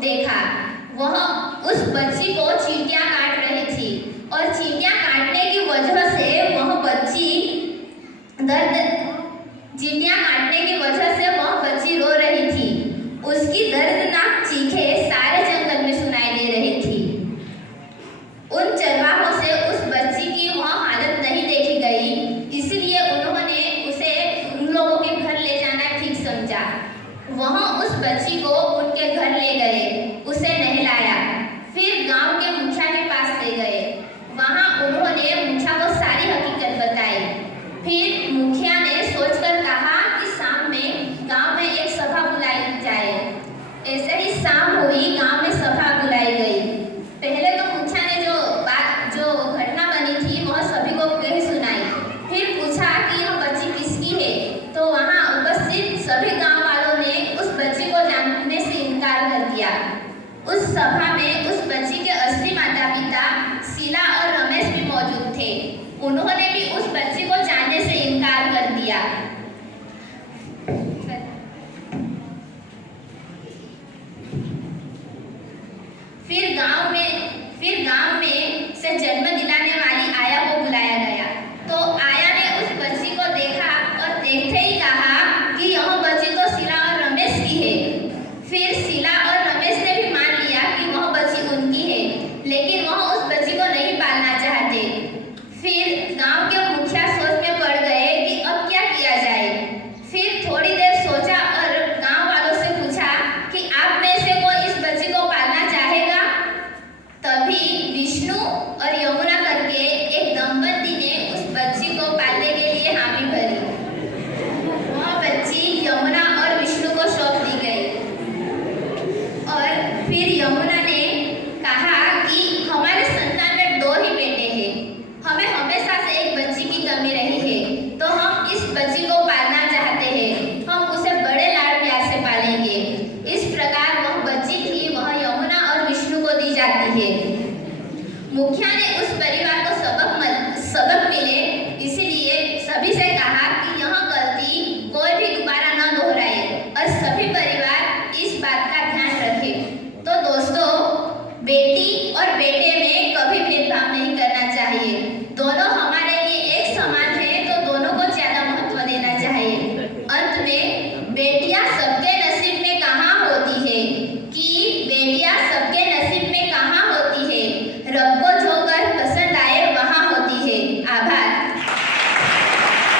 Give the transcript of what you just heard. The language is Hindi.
देखा। वह उस बच्ची को चींटियां काट रही थी और चींटियां काटने की वजह से वह बच्ची रो रही थी। उसकी दर्दनाक चीखें सारे जंगल में सुनाई दे रही थी। उन चरवाहों से उस बच्ची की वह हालत नहीं देखी गई, इसलिए उन्होंने उसे उन लोगों के घर ले जाना ठीक समझा। वहाँ उस बच्ची को उनके घर ले गए, उसे नहलाया, फिर गांव के मुखिया के पास ले गए। वहाँ उन्होंने मुखिया को सारी हकीकत बताई। फिर मुखिया ने सोचकर कहा कि शाम में गांव में एक सभा बुलाई जाए। ऐसे ही शाम हुई, गांव में सभा बुलाई गई। पहले तो मुखिया ने जो घटना बनी थी वह सभी को कह सुनाई। फिर पूछा कि यह बच्ची किसकी है, तो वहाँ उपस्थित सभी गांव वालों ने उस बच्ची को जानने से इनकार कर दिया। उस सभा में उस बच्ची के असली माता पिता शीला और रमेश भी मौजूद थे। उन्होंने भी उस बच्ची को जानने से इनकार कर दिया। फिर गांव में से जन्म दिलाने वाली आया को बुलाया गया। तो आया ने उस बच्ची को देखा और देखते ही कहा कि यह बच्ची तो शीला और रमेश की है। फिर शीला और रमेश ने भी मान लिया कि वह बच्ची उनकी है, लेकिन वह उस बच्ची को नहीं पालना चाहते। फिर गांव के मुखिया सोच में पड़ गए कि अब क्या किया जाए। फिर थोड़ी देर सोचा और गांव वालों से पूछा कि आप में से कोई इस बच्ची को पालना चाहेगा। तभी विष्णु और यमुना करके एक दंपति ने उस बच्ची को पालने के लिए हामी भरी। वह बच्ची यमुना और विष्णु को सौंप दी गई और फिर यमुना